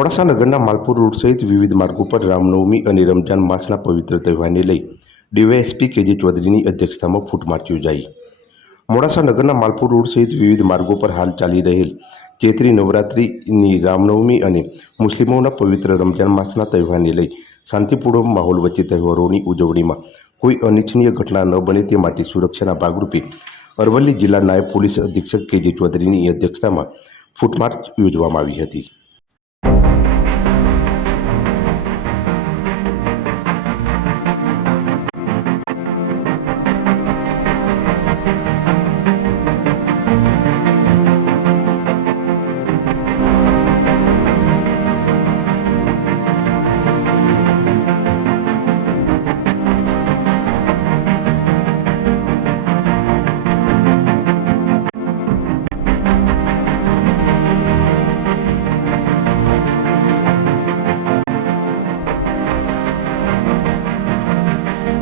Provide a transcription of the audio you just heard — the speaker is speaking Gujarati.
મોડાસા નગરના માલપુર રોડ સહિત વિવિધ માર્ગો પર રામનવમી અને રમજાન માસના પવિત્ર તહેવારને લઈ ડીવાયએસપી કેજે ચૌધરીની અધ્યક્ષતામાં ફૂટમાર્ચ યોજાઈ। મોડાસા નગરના માલપુર રોડ સહિત વિવિધ માર્ગો પર હાલ ચાલી રહેલ ચૈત્રી નવરાત્રિની રામનવમી અને મુસ્લિમોના પવિત્ર રમજાન માસના તહેવારને લઈ શાંતિપૂર્ણ માહોલ વચ્ચે તહેવારોની ઉજવણીમાં કોઈ અનિચ્છનીય ઘટના ન બને તે માટે સુરક્ષાના ભાગરૂપે અરવલ્લી જિલ્લા નાયબ પોલીસ અધિક્ષક કેજે ચૌધરીની અધ્યક્ષતામાં ફૂટમાર્ચ યોજવામાં આવી હતી।